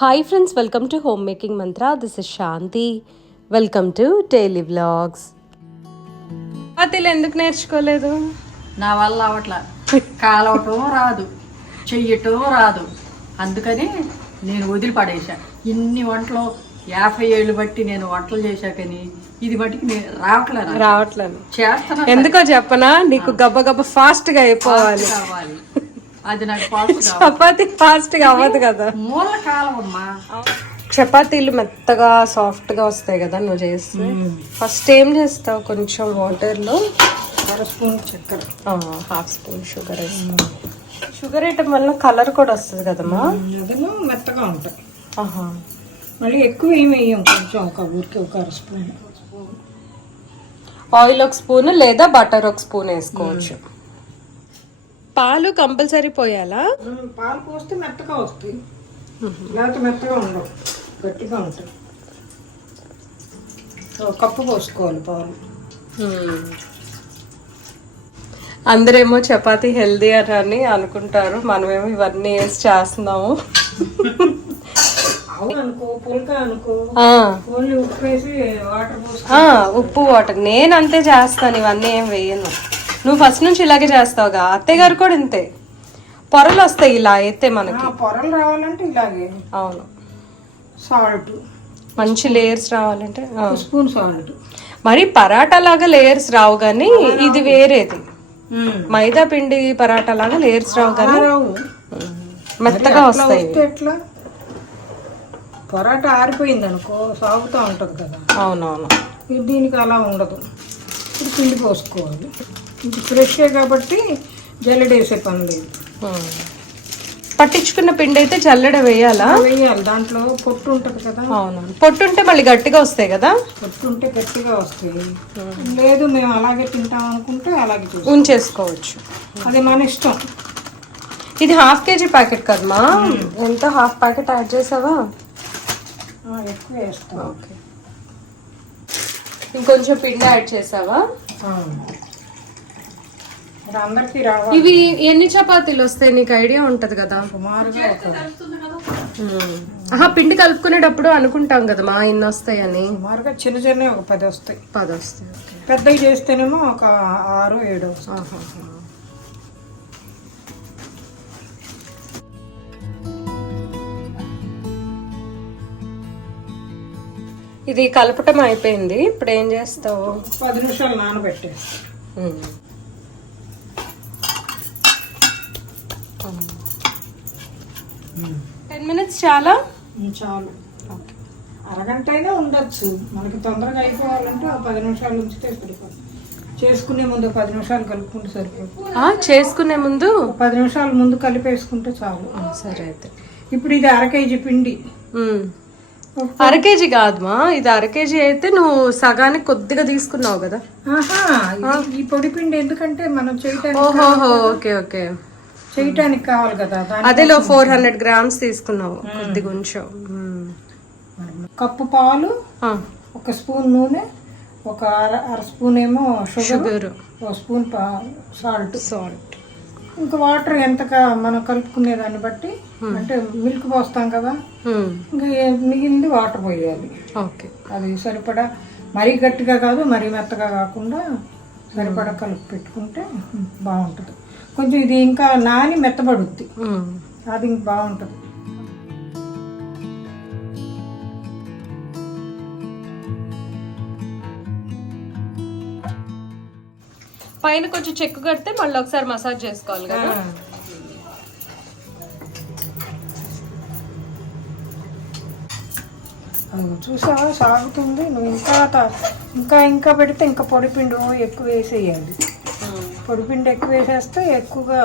Hi friends, welcome to home making mantra. This is Shanti. Welcome to daily vlogs. చపాతీలు ఎందుకు నేర్చుకోలేదు? నా వల్ల అవట్లా, కాలవటం రాదు, చెయ్యటం రాదు. అందుకని నేను వదిలిపడేసా. ఇన్ని వంటలు 50 ఏళ్ళు బట్టి నేను వంటలు చేశాకని ఇది బట్టికి నేను రావట్లేదు. చేస్తాను. ఎందుకో చెప్పనా, నీకు గబ్బ ఫాస్ట్ గా అయిపోవాలి. కావాలి అది నాకు ఫాస్ట్. చపాతీ ఫాస్ట్ గా అవ్వదు కదా, మూల కాలవమ్మా. చపాతీలు మెత్తగా సాఫ్ట్ గా వస్తాయి కదా నువ్వు చేస్తే. ఫస్ట్ ఏం చేస్తావు? కొంచెం వాటర్ లో 1 స్పూన్ చక్కెర, 1/2 స్పూన్ షుగర్ వేస్తావు. షుగర్ వేయటం వల్ల కలర్ కూడా వస్తుంది కదమ్మా. అదను మెత్తగా ఉంటాయి. ఆహా, మళ్ళీ ఎక్కువ ఏమి వేయం, కొంచెం ఒక ఊరికి 1 స్పూన్. ఆయిల్ 1 స్పూన్ లేదా బటర్ 1 స్పూన్ వేసుకోవచ్చు. పాలు కంపల్సరీ పోయాలా? పాలు పోస్తే మెత్తగా వస్తాయి, లేకపోతే మెత్తగా ఉండవు, గట్టిగా ఉంటాయి. కప్పు పోసుకోవాలి పాలు. అందరేమో చపాతీ హెల్దీ అని అనుకుంటారు, మనమేమో ఇవన్నీ వేసి చేస్తున్నాము. అనుకో పుల్కా అనుకో, ఓన్లీ ఉప్పు వేసి వాటర్ పోసుకో. ఉప్పు వాటర్ నేను అంతే చేస్తాను, ఇవన్నీ ఏం వేయను. నువ్వు ఫస్ట్ నుంచి ఇలాగే చేస్తావుగా. అత్తయ్య గారు కూడా ఇంతే, పొరలు వస్తాయి ఇలా అయితే మనకి. పొరలు రావాలంటే ఇలాగే. అవును, సాల్ట్ మంచి లేయర్స్ రావాలంటే 1 స్పూన్ సాల్ట్. మరి పరాటా లాగా లేయర్స్ రావు కానీ ఇది వేరేది. మైదా పిండి పరాటా లాగా లేయర్స్ రావు కానీ మెత్తగా వస్తాయి. ఎట్లా పరాటా ఆరిపోయింది అనుకో సాగుతూ ఉంటది కదా. అవునవును, దీనికి అలా ఉండదు. ఇప్పుడు పిండి పోసుకోవాలి. ఇది ఫ్రెషే కాబట్టి జల్లెడేసే పని లేదు. పట్టించుకున్న పిండి అయితే జల్లెడ వేయాలా? వేయాలి, దాంట్లో పొట్టు ఉంటది కదా. అవును, పొట్టు ఉంటే మళ్ళీ గట్టిగా వస్తాయి కదా. పొట్టు ఉంటే గట్టిగా వస్తాయి. లేదు మేము అలాగే తింటాం అనుకుంటే అలాగే ఉంచేసుకోవచ్చు, అది మన ఇష్టం. ఇది 1/2 kg ప్యాకెట్ కదమ్మా, ఎంత 1/2 ప్యాకెట్ యాడ్ చేసావా? ఎక్కువ వేస్తాం. ఓకే, ఇంకొంచెం పిండి యాడ్ చేసావా? అందరికి రావాలి. ఇవి ఎన్ని చపాతీలు వస్తాయి నీకు ఐడియా ఉంటది కదా? సుమారుగా పిండి కలుపుకునేటప్పుడు అనుకుంటాం కదా మా ఇన్ని వస్తాయని. సుమారుగా చిన్న చిన్న ఒక 10 వస్తాయి. 10 వస్తాయి. పెద్దవి చేస్తేనేమో ఒక 6, 7 వస్తాయి. ఇది కలపటం అయిపోయింది. ఇప్పుడు ఏం చేస్తావు? 10 నిమిషాలు నానబెట్టేస్తా. 10 minutes చాలా? చాలు. అరగంట అయినా ఉండొచ్చు, మనకి తొందరగా అయిపోవాలంటే 10 నిమిషాలు ఉంచితే సరిపోతుంది. చేసుకునే ముందు 10 నిమిషాలు కలుపుకుంటే సరిపోతుంది. చేసుకునే ముందు 10 నిమిషాల ముందు కలిపేసుకుంటే చాలు. సరే అయితే. ఇప్పుడు ఇది 1/2 kg పిండి. 1/2 kg కాదమ్మా, ఇది 1/2 kg అయితే నువ్వు సగానికి కొద్దిగా తీసుకున్నావు కదా. ఈ పొడి పిండి ఎందుకంటే మనం చేయటానికి. ఓకే ఓకే, చేయటానికి కావాలి కదా. అదేలో 400 grams తీసుకున్నావు, కొద్దిగా ఉంచావు. కప్పు పాలు, 1 స్పూన్ నూనె, ఒక అర స్పూన్ ఏమో షుగర్, 1 స్పూన్ సాల్ట్. ఇంకా వాటర్ ఎంతగా మనం కలుపుకునే దాన్ని బట్టి, అంటే మిల్క్ పోస్తాం కదా, ఇంకా మిగిలింది వాటర్ పోయాలి. ఓకే, అది సరిపడా, మరీ గట్టిగా కాదు మరీ మెత్తగా కాకుండా సరిపడా కలిపి పెట్టుకుంటే బాగుంటుంది. కొంచెం ఇది ఇంకా నాని మెత్తబడుద్ది, అది ఇంక బాగుంటుంది. పైన కొంచెం చెక్కు కడితే మళ్ళీ ఒకసారి మసాజ్ చేసుకోవాలి కదా. చూసావా సాగుతుంది. నువ్వు ఇంకా ఇంకా పెడితే ఇంకా పొడిపిండి ఎక్కువ వేసేయాలి. పొడిపిండి ఎక్కువ వేసేస్తే ఎక్కువగా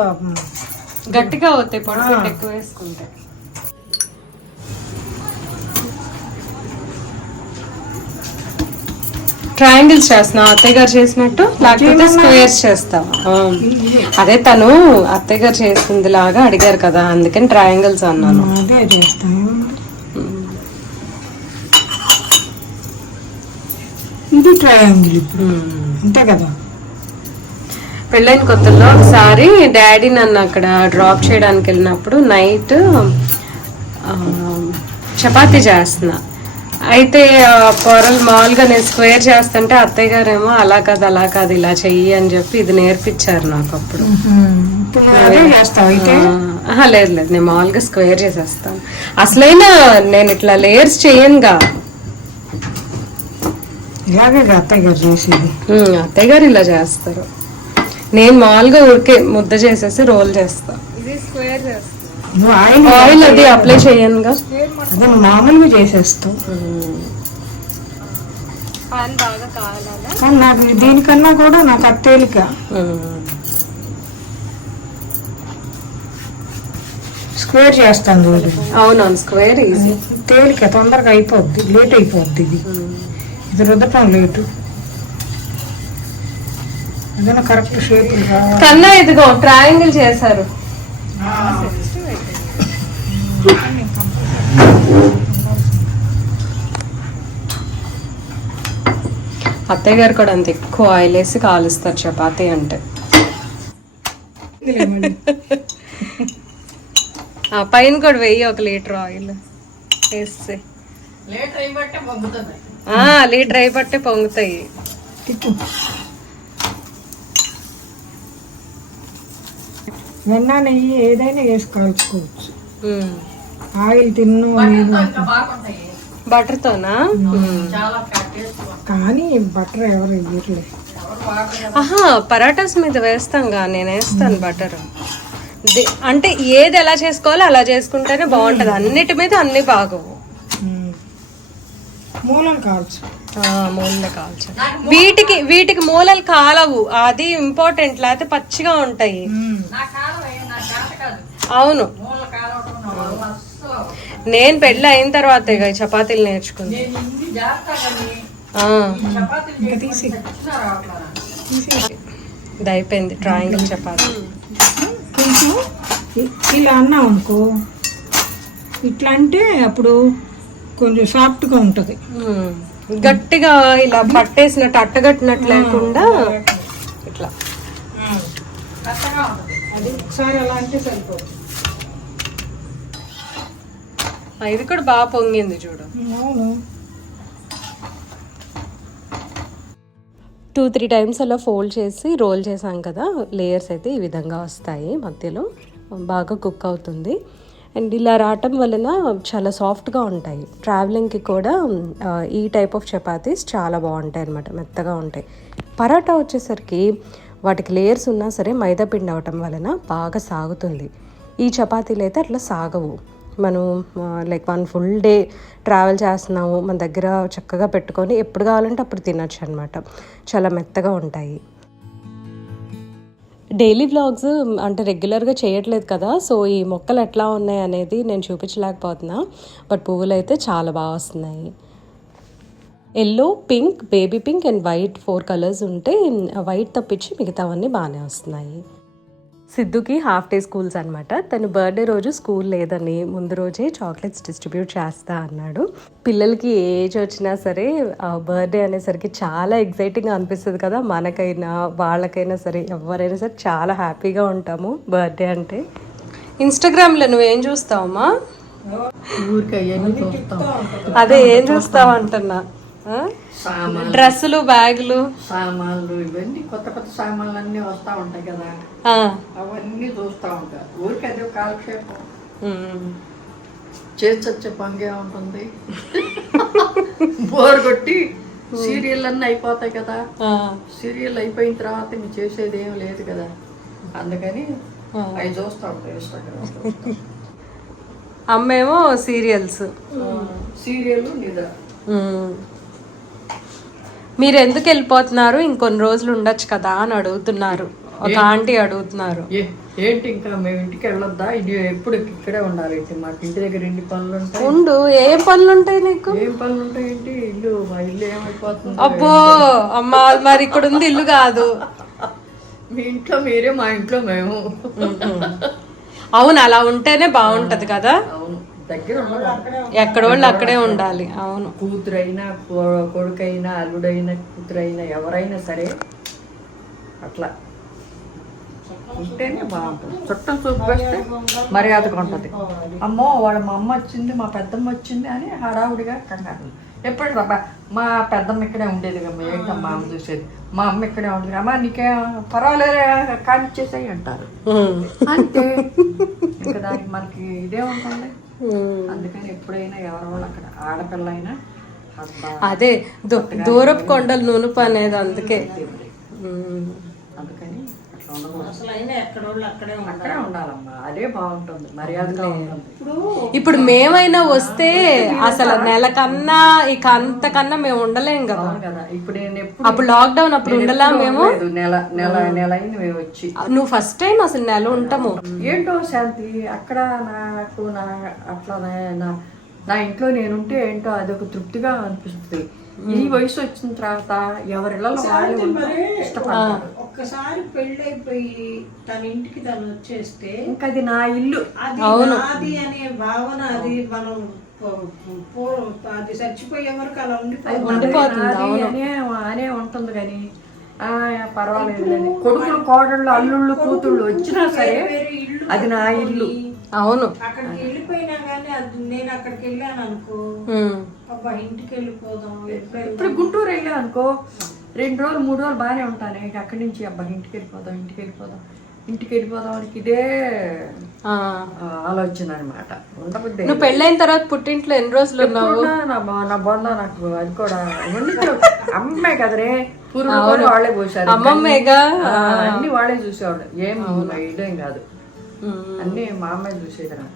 గట్టిగా అవుతాయి. పొడిపిండి ఎక్కువ వేసుకుంటే ట్రయాంగిల్స్ చేస్తున్నావు అత్తయ్య గారు చేసినట్టు, లేకపోతే స్క్వేర్స్ చేస్తావా? అదే తను అత్తయ్య గారు చేసింది లాగా అడిగారు కదా, అందుకని ట్రయాంగిల్స్ అన్నాను. అదే చేస్తాను. ఇది ట్రయాంగిల్ అంతే కదా. పెళ్ళైన కొత్తలో ఒకసారి డాడీ నన్ను అక్కడ డ్రాప్ చేయడానికి వెళ్ళినప్పుడు నైట్ చపాతీ చేస్తున్నా. అయితే పొరలు మామూలుగా నేను స్క్వేర్ చేస్తుంటే అత్తయ్య గారేమో అలా కాదు ఇలా చెయ్యి అని చెప్పి ఇది నేర్పించారు నాకు అప్పుడు. లేదు నేను మామూలుగా స్క్వేర్ చేసేస్తాను. అసలైనా నేను ఇట్లా లేయర్స్ చేయనుగా. అత్తయ్య గారు చేసేది. అత్తయ్య గారు ఇలా చేస్తారు. నేను మామూలుగా ఊరికే ముద్ద చేసేసి రోల్ చేస్తా. ఇది స్క్వేర్ చేస్తా. ఆయిల్ అది అప్లై చేయనుగా, అదే మామూలుగా చేసేస్తాం. బాగా కావాలా కానీ నాకు దీనికన్నా కూడా నాకు అది తేలిక. స్క్వేర్ చేస్తాను రోజు. అవునవును, స్క్వేర్ ఈజీ, తేలిక, తొందరగా అయిపోద్ది, లేట్ అయిపోద్ది. ఇది రుద్దటం లేటు. ఏదైనా కరెక్ట్ షేప్ కన్నా ఇదిగో ట్రయాంగిల్ చేశారు. అత్తయ్య గారు కూడా అంత ఎక్కువ ఆయిల్ వేసి కాలుస్తారు చపాతీ అంటే. పైన కూడా వెయ్యి 1 లీటర్ ఆయిల్ వేస్తే. లీటర్ అయిపట్టే పొంగుతాయి. వెన్న నెయ్యి ఏదైనా వేసి కాల్చుకోవచ్చు. ఆయిల్ తిన్ను బటర్తోనా? కానీ బటర్ ఎవరు వేయట్లేదు. పరాటాస్ మీద వేస్తాంగా, నేను వేస్తాను బటర్. అంటే ఏది ఎలా చేసుకోవాలో అలా చేసుకుంటేనే బాగుంటది. అన్నిటి మీద అన్ని బాగోవు. మూలం కాల్చు. మూలలు కాల్చు. వీటికి మూలలు కాలవు, అది ఇంపార్టెంట్. లేకపోతే పచ్చిగా ఉంటాయి. అవును, నేను పెళ్ళి అయిన తర్వాత చపాతీలు నేర్చుకున్నా. ఇది అయిపోయింది ట్రయాంగిల్ చపాతీ. కొంచెం ఇలా అన్నాం అనుకో, ఇట్లా అంటే అప్పుడు కొంచెం సాఫ్ట్గా ఉంటుంది. గట్టిగా ఇలా పట్టేసినట్టు అట్టగట్టినట్టు లేకుండా ఇట్లా. అది ఒకసారి అలా అంటే సరిపోతుంది. ఇది కూడా బాగా పొంగింది చూడు. అవును. 2-3 టైమ్స్ అలా ఫోల్డ్ చేసి రోల్ చేసాం కదా, లేయర్స్ అయితే ఈ విధంగా వస్తాయి. మధ్యలో బాగా కుక్ అవుతుంది. అండ్ ఇలా రావటం వలన చాలా సాఫ్ట్గా ఉంటాయి. ట్రావెలింగ్కి కూడా ఈ టైప్ ఆఫ్ చపాతీస్ చాలా బాగుంటాయి అన్నమాట, మెత్తగా ఉంటాయి. పరాటా వచ్చేసరికి వాటికి లేయర్స్ ఉన్నా సరే మైదా పిండి అవటం వలన బాగా సాగుతుంది. ఈ చపాతీలు అయితే అట్లా సాగవు. మనం లైక్ 1 ఫుల్ డే ట్రావెల్ చేస్తున్నాము, మన దగ్గర చక్కగా పెట్టుకొని ఎప్పుడు కావాలంటే అప్పుడు తినచ్చు అనమాట. చాలా మెత్తగా ఉంటాయి. డైలీ వ్లాగ్స్ అంటే రెగ్యులర్గా చేయట్లేదు కదా, సో ఈ మొక్కలు ఎట్లా ఉన్నాయి అనేది నేను చూపించలేకపోతున్నా. బట్ పువ్వులు అయితే చాలా బాగా వస్తున్నాయి. Yellow, pink, baby pink and white 4 colours ఉంటే వైట్ తప్పించి మిగతావన్నీ బాగానే వస్తున్నాయి. సిద్ధుకి హాఫ్ డే స్కూల్స్ అనమాట. తను బర్త్డే రోజు స్కూల్ లేదని ముందు రోజే చాక్లెట్స్ డిస్ట్రిబ్యూట్ చేస్తా అన్నాడు. పిల్లలకి ఏ ఏజ్ వచ్చినా సరే బర్త్డే అనేసరికి చాలా ఎగ్జైటింగ్గా అనిపిస్తుంది కదా. మనకైనా వాళ్ళకైనా సరే ఎవరైనా సరే చాలా హ్యాపీగా ఉంటాము బర్త్డే అంటే. ఇన్స్టాగ్రామ్లో నువ్వేం చూస్తావమ్మా? అదే ఏం చూస్తావు అంటున్నా. డ్రెస్సులు, బ్యాగులు, సామాన్లు, ఇవన్నీ కొత్త సామాన్లు అన్నీ వస్తా ఉంటాయి కదా, అవన్నీ చూస్తా ఉంటా. ఊరికి అదే కాలక్షేపం. చేసొచ్చే పంగే ఉంటుంది. బోర్ కొట్టి సీరియల్ అన్నీ అయిపోతాయి కదా, సీరియల్ అయిపోయిన తర్వాత మీరు చేసేది ఏం లేదు కదా, అందుకని అవి చూస్తా ఉంటాయి ఇన్స్టాగ్రామ్. అమ్మేమో సీరియల్స్, సీరియల్ నిద్ర. మీరు ఎందుకు వెళ్ళిపోతున్నారు, ఇంకొన్ని రోజులు ఉండొచ్చు కదా అని అడుగుతున్నారు. ఒక ఆంటీ అడుగుతున్నారు. ఏంటి ఇంకా మేము ఇంటికి వెళ్ళొద్దా, ఇది ఎప్పుడు ఇక్కడే ఉండాలి, మాకు ఇంటి దగ్గర ఎన్ని పనులు ఉంటాయి. ఉండు, ఏం పనులు ఉంటాయి నీకు? ఏం పనులు ఉంటాయి ఏంటి, ఇల్లు, మా ఇల్లు ఏమైపోతుంది. అబ్బో అమ్మా, మరి ఇక్కడ ఉంది ఇల్లు కాదు. మీ ఇంట్లో మీరే, మా ఇంట్లో మేము. అవును, అలా ఉంటేనే బాగుంటది కదా. అవును, దగ్గర ఎక్కడ వాళ్ళు అక్కడే ఉండాలి. అవును, కూతురైనా కొడుకైనా అల్లుడైనా కూతురైనా ఎవరైనా సరే అట్లా ఉంటేనే బాగుంటుంది. చుట్టం చూపిస్తే మర్యాదగా ఉంటుంది. అమ్మో వాళ్ళ మా అమ్మ వచ్చింది, మా పెద్దమ్మ వచ్చింది అని హడావుడిగా కంగారు. ఎప్పుడు రాబా మా పెద్దమ్మ ఇక్కడే ఉండేది కమ్మా, ఏంటమ్మా అమ్మ చూసేది, మా అమ్మ ఇక్కడే ఉండేది అమ్మా, నీకే పర్వాలేదు కానిచ్చేసాయి అంటారు. అంతే, ఇంకా దానికి మనకి ఇదే ఉంటుంది. అందుకని ఎప్పుడైనా ఎవరి వాళ్ళు అక్కడ ఆడపిల్ల అయినా అదే దూరపు కొండలు నునుపు అనేది అందుకే. అందుకని అట్లా ఉండకూడదు. అసలు అయినా ఎక్కడోళ్ళు అక్కడే అక్కడే ఉండాలమ్మా, అదే బాగుంటుంది, మర్యాదగా ఉంటుంది. ఇప్పుడు మేమైనా వస్తే అసలు నెల కన్నా ఇక అంతకన్నా మేము ఉండలేం కదా. కదా ఇప్పుడు నేను అప్పుడు లాక్డౌన్ అప్పుడు ఉండలా మేము. నెల నెల నెల అయింది మేము వచ్చి. నువ్వు ఫస్ట్ టైం అసలు నెల ఉంటాము. ఏంటో శాంతి అక్కడ నాకు అట్లా నా ఇంట్లో నేనుంటే ఏంటో అదొక తృప్తిగా అనిపిస్తుంది. ఈ వయసు వచ్చిన తర్వాత ఎవరిలో వాళ్ళు ఇష్టపడతారు. ఒక్కసారి పెళ్ళైపోయి తన ఇంటికి తను వచ్చేస్తే ఇంకా అది నా ఇల్లు, అది అనే భావన, అది మనం అది చచ్చిపోయే వరకు అలా ఉండిపోతుంది అనే ఉంటుంది. కానీ పర్వాలేదు, కొడుకులు కోడళ్ళు అల్లుళ్ళు కూతుళ్ళు వచ్చినా సరే అది నా ఇల్లు. అవును, అక్కడికి వెళ్ళిపోయినా గానీ అది నేను అక్కడికి వెళ్ళాను అనుకో, అబ్బా ఇంటికి వెళ్ళిపోదాం. ఇప్పుడు గుంటూరు వెళ్ళా అనుకో, 2 రోజులు 3 రోజులు బాగానే ఉంటాను. ఇక అక్కడి నుంచి అబ్బా ఇంటికి వెళ్ళిపోదాం అని ఇదే ఆలోచన అనమాట. ఉండబుద్ది. నువ్వు పెళ్ళైన తర్వాత పుట్టింట్లో ఎన్ని రోజులు ఉన్నావు? నా బొంద నాకు అది కూడా అమ్మే కదరే, పూర్వం వాళ్ళే పోసారు, అమ్మమ్మేగా, అన్ని వాళ్ళే చూసేవాళ్ళు. ఏం ఇదేం కాదు, అన్ని మా అమ్మాయి చూసేది. నాకు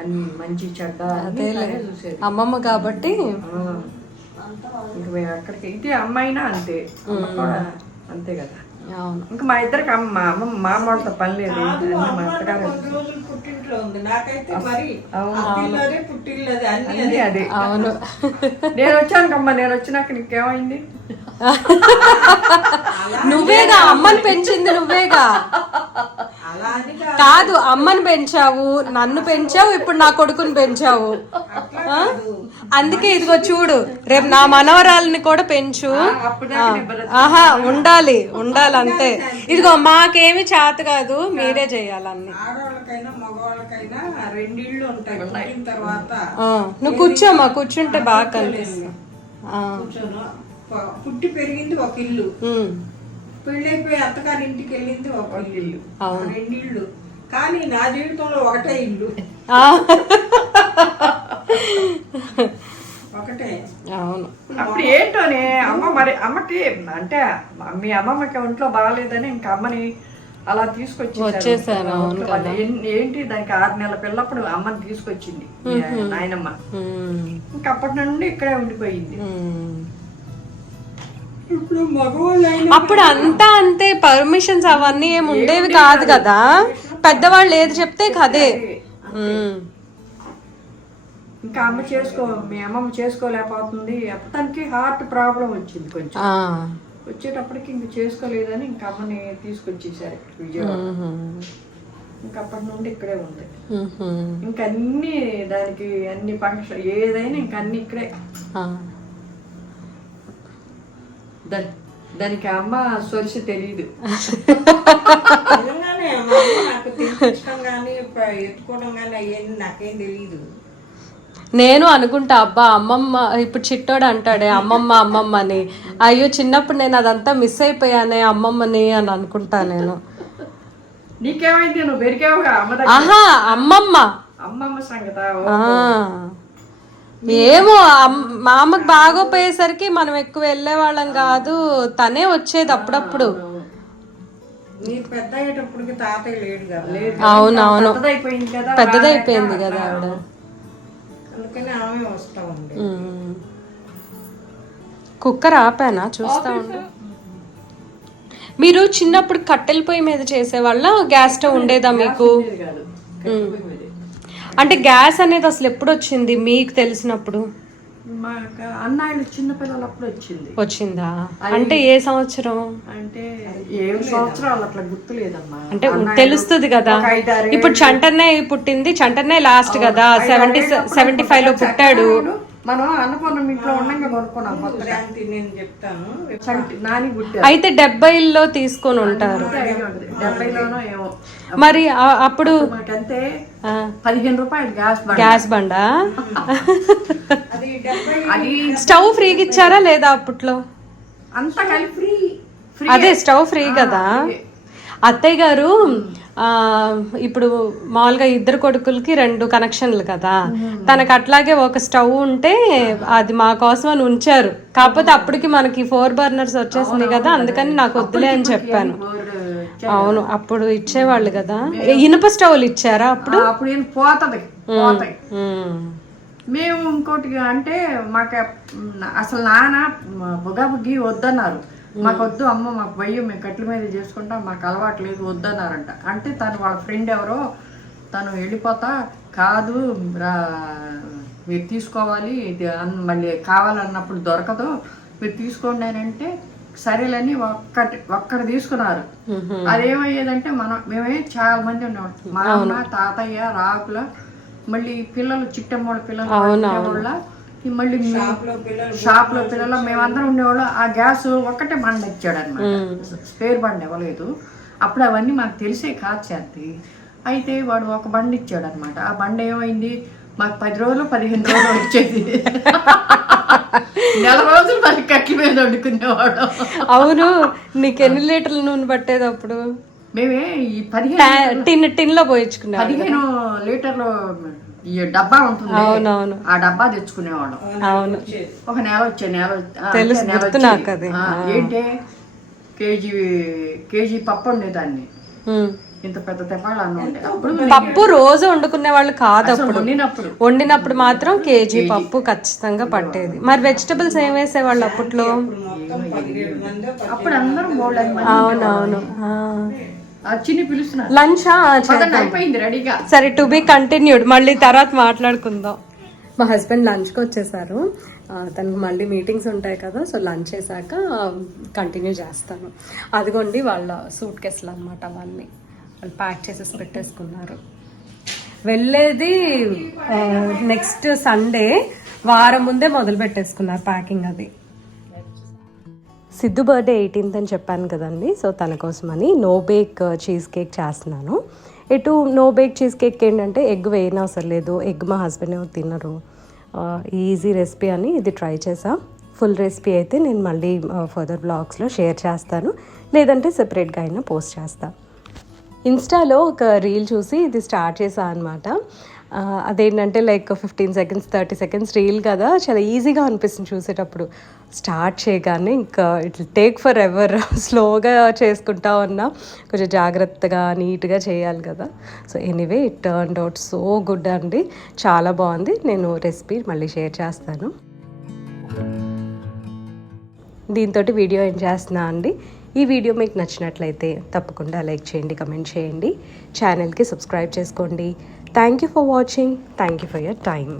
అన్ని మంచి చెడ్డ చూసేది అమ్మమ్మ కాబట్టి. ఇంకా మేము ఎక్కడికి ఇది అమ్మాయినా అంతే, కూడా అంతే కదా. ఇంకా మా ఇద్దరికి మా అమ్మ వాళ్ళతో పని లేదు. మా అత్తగారు పుట్టింట్లో ఉంది, నాకైతే మరి పుట్టిల్లది అన్ని అదే. అవును, నేను వచ్చాను కమ్మా, నేను వచ్చినాక నీకేమైంది? నువ్వేగా అమ్మని పెంచింది, నువ్వేగా. కాదు, అమ్మని పెంచావు, నన్ను పెంచావు, ఇప్పుడు నా కొడుకుని పెంచావు. అందుకే ఇదిగో చూడు, రేపు నా మనవరాలని కూడా పెంచు. ఆహా, ఉండాలి అంతే. ఇదిగో మాకేమి చేత కాదు, మీరే చెయ్యాలన్నీ. ఆడవాళ్ళకైనా మగవాళ్ళకైనా 2 ఇళ్ళు ఉంటాయి. పుట్టిన తర్వాత నువ్వు కూర్చోమ్మా, కూర్చుంటే బాగా కనిపిస్తుంది. పుట్టి పెరిగింది ఒక ఇల్లు, పెళ్ళైపోయి అత్తగారి ఇంటికి వెళ్ళింది ఒక ఇల్లు, 2 ఇళ్ళు. కానీ నా జీవితంలో ఒకటే ఇల్లు, ఒకటే. అవును, అప్పుడు ఏంటోనే అమ్మ మరి అమ్మకి అంటే మీ అమ్మమ్మకి ఒంట్లో బాగాలేదని ఇంకా అమ్మని అలా వచ్చేసాను. ఏంటి దానికి 6 నెలల పిల్లప్పుడు అమ్మని తీసుకొచ్చింది నాయనమ్మ. ఇంకా అప్పటి నుండి ఇక్కడే ఉండిపోయింది. ఇప్పుడు మగవాళ్ళు అప్పుడు అంతా అంతే, పర్మిషన్స్ అవన్నీ ఏమి ఉండేవి కాదు కదా. పెద్దవాళ్ళు ఏది చెప్తే కదే. ఇంకా అమ్మ మీ అమ్మమ్మ చేసుకోలేకపోతుంది. తనకి హార్ట్ ప్రాబ్లం వచ్చింది కొంచెం, వచ్చేటప్పటికి ఇంక చేసుకోలేదని ఇంకా అమ్మని తీసుకొచ్చేసారు విజయవాడ. ఇంకా అప్పటి నుండి ఇక్కడే ఉంది. ఇంకా అన్ని దానికి అన్ని ఫంక్షన్ ఏదైనా ఇంకా అన్ని ఇక్కడే. దానికి అమ్మ సొరిసి తెలీదు. నాకు తినిపించడం కానీ ఎత్తుకోవడం కానీ అయ్యేది నాకేం తెలీదు. నేను అనుకుంటా, అబ్బా అమ్మమ్మ, ఇప్పుడు చిట్టోడు అంటాడే అమ్మమ్మ అని, అయ్యో చిన్నప్పుడు నేను అదంతా మిస్ అయిపోయానే అమ్మమ్మని అని అనుకుంటా నేను. నీకేమైంది, నువ్వు పెరిగావుగా ఆహా, అమ్మమ్మ సంగత. ఏమో మా అమ్మకి బాగోపోయేసరికి మనం ఎక్కువ వెళ్ళే వాళ్ళం కాదు, తనే వచ్చేది అప్పుడప్పుడు. పెద్ద అయ్యేటప్పటికి తాతయ్య లేడు కదా. అవునవును, పెద్దదైపోయింది కదా ఆవిడ, అందుకని ఆమె వస్తా ఉంది. కుక్కర్ ఆపానా, చూస్తా ఉండు. మీరు చిన్నప్పుడు కట్టెల పొయ్యి మీద చేసేవాళ్ళ, గ్యాస్ స్టవ్ ఉండేదా మీకు? అంటే గ్యాస్ అనేది అసలు ఎప్పుడు వచ్చింది మీకు తెలిసినప్పుడు? అన్నాళ్ళు చిన్న పిల్లలప్పుడు వచ్చిందా? అంటే ఏ సంవత్సరం? అంటే 7 సంవత్సరాలు అట్లా గుర్తులేదమ్మా. అంటే తెలుస్తుంది కదా. ఇప్పుడు చంటన్నయ్య పుట్టింది, చంటన్నయ్య లాస్ట్ కదా, 75 లో పుట్టాడు. మనం అన్నపూర్ణం ఇంట్లో ఉండగా కొనుక్కున్నాం కొత్తగా. శాంతి నేను చెప్తాను. నాని గుట్టారు. అయితే 70లో తీసుకొని ఉంటారు. 70లోనో ఏమో. మరి అప్పుడు మాకంతే 15 రూపాయలు గ్యాస్ బండా. అది 70 అది స్టవ్ ఫ్రీగా ఇచ్చారా లేదా అప్పట్లో? అంతా కలిపి ఫ్రీ. అదే స్టవ్ ఫ్రీ కదా. అత్తయ్య గారు ఇప్పుడు మామూలుగా ఇద్దరు కొడుకులకి 2 కనెక్షన్లు కదా, తనకు అట్లాగే ఒక స్టవ్ ఉంటే అది మా కోసం అని ఉంచారు. కాకపోతే అప్పటికి మనకి 4 బర్నర్స్ వచ్చేసింది కదా, అందుకని నాకు వద్దులే అని చెప్పాను. అవును, అప్పుడు ఇచ్చేవాళ్ళు కదా. ఇనుప స్టవ్లు ఇచ్చారా అప్పుడు? అప్పుడు ఏం పోతాయి. మేము ఇంకోటి అంటే మాకు అసలు నాన్న బుగ్గి వద్దన్నారు. మాకు వద్దు అమ్మ, మాకు భయం, మేము కట్ల మీద చేసుకుంటాం, మాకు అలవాటు లేదు, వద్దన్నారంట. అంటే తను వాళ్ళ ఫ్రెండ్ ఎవరో తను వెళ్ళిపోతా కాదు మీరు తీసుకోవాలి, ఇది మళ్ళీ కావాలన్నప్పుడు దొరకదు, మీరు తీసుకోండి అని అంటే సరేలని ఒక్కటి తీసుకున్నారు. అదేమయ్యేదంటే మేమే చాలా మంది ఉండేవాళ్ళం. మా అమ్మ, తాతయ్య, రాకుల, మళ్ళీ పిల్లలు చిట్టమ్మోళ్ళ పిల్లలు, మళ్ళీ షాప్ లో పిల్లలు మేమందరం ఉండేవాళ్ళు. ఆ గ్యాస్ ఒక్కటే బండ ఇచ్చాడు అనమాట, స్పేర్ బండ ఇవ్వలేదు. అప్పుడు అవన్నీ మాకు తెలిసే కాదు చేతి. అయితే వాడు ఒక బండి ఇచ్చాడు అనమాట. ఆ బండ ఏమైంది, మాకు 10 రోజులు 15 రోజులు వచ్చేది. నెల రోజులు మరి కట్ల మీద వండుకునేవాడు. అవును, నీకు ఎన్ని లీటర్ల నూనె పట్టేది అప్పుడు? మేమే ఈ 15 టిన్లో పోయించుకున్నాం. 15 లీటర్లు ఈ డబ్బా ఉంటుంది. అవునవును, ఆ డబ్బా తెచ్చుకునేవాళ్ళం. అవును, ఒక నెల తెలుసు, గుర్తు నాకు అది. ఏంటి కేజీ పప్పు ఉండేదాన్ని, ఇంత పెద్ద తెప్పాలు అన్న ఉండే. అప్పుడు పప్పు రోజు వండుకునే వాళ్ళు కాదు. అప్పుడు వండినప్పుడు మాత్రం కేజీ పప్పు ఖచ్చితంగా పట్టేది. మరి వెజిటబుల్స్ ఏం వేసేవాళ్ళు అప్పట్లో? అప్పుడు అందరూ అవునవును. చిన్ని పిలుస్తున్నారు. లంచ్ అయిపోయింది రెడీగా. సరే, టు బి కంటిన్యూడ్. మళ్ళీ తర్వాత మాట్లాడుకుందాం. మా హస్బెండ్ లంచ్కి వచ్చేసారు. తనకు మళ్ళీ మీటింగ్స్ ఉంటాయి కదా, సో లంచ్ చేశాక కంటిన్యూ చేస్తాను. అదిగోండి వాళ్ళ సూట్ కేసులు అనమాట, అవన్నీ వాళ్ళు ప్యాక్ చేసేసి పెట్టేసుకున్నారు. వెళ్ళేది నెక్స్ట్ సండే, వారం ముందే మొదలు పెట్టేసుకున్నారు ప్యాకింగ్. అది సిద్ధు బర్త్డే 18th అని చెప్పాను కదండి, సో తన కోసమని నో బేక్ చీజ్ కేక్ చేస్తున్నాను. నో బేక్ చీజ్ కేక్ ఏంటంటే ఎగ్ వేయని అవసరం లేదు, ఎగ్ మా హస్బెండ్ ఏమో తినరు, ఈజీ రెసిపీ అని ఇది ట్రై చేసా. ఫుల్ రెసిపీ అయితే నేను మళ్ళీ ఫర్దర్ బ్లాగ్స్లో షేర్ చేస్తాను, లేదంటే సెపరేట్గా అయినా పోస్ట్ చేస్తాను. ఇన్స్టాలో ఒక రీల్ చూసి ఇది స్టార్ట్ చేశాను అనమాట. అదేంటంటే లైక్ 15 seconds 30 seconds రీల్ కదా, చాలా ఈజీగా అనిపిస్తుంది చూసేటప్పుడు. స్టార్ట్ చేయగానే ఇంకా ఇట్ టేక్ ఫర్ ఎవర్, స్లోగా చేసుకుంటా ఉన్నా, కొంచెం జాగ్రత్తగా నీట్గా చేయాలి కదా. So anyway it turned out so good అండి, చాలా బాగుంది. నేను రెసిపీ మళ్ళీ షేర్ చేస్తాను. దీంతో వీడియో ఏం చేస్తున్నా అండి. ఈ వీడియో మీకు నచ్చినట్లయితే తప్పకుండా లైక్ చేయండి, కమెంట్ చేయండి, ఛానల్కి సబ్స్క్రైబ్ చేసుకోండి. Thank you for watching. Thank you for your time.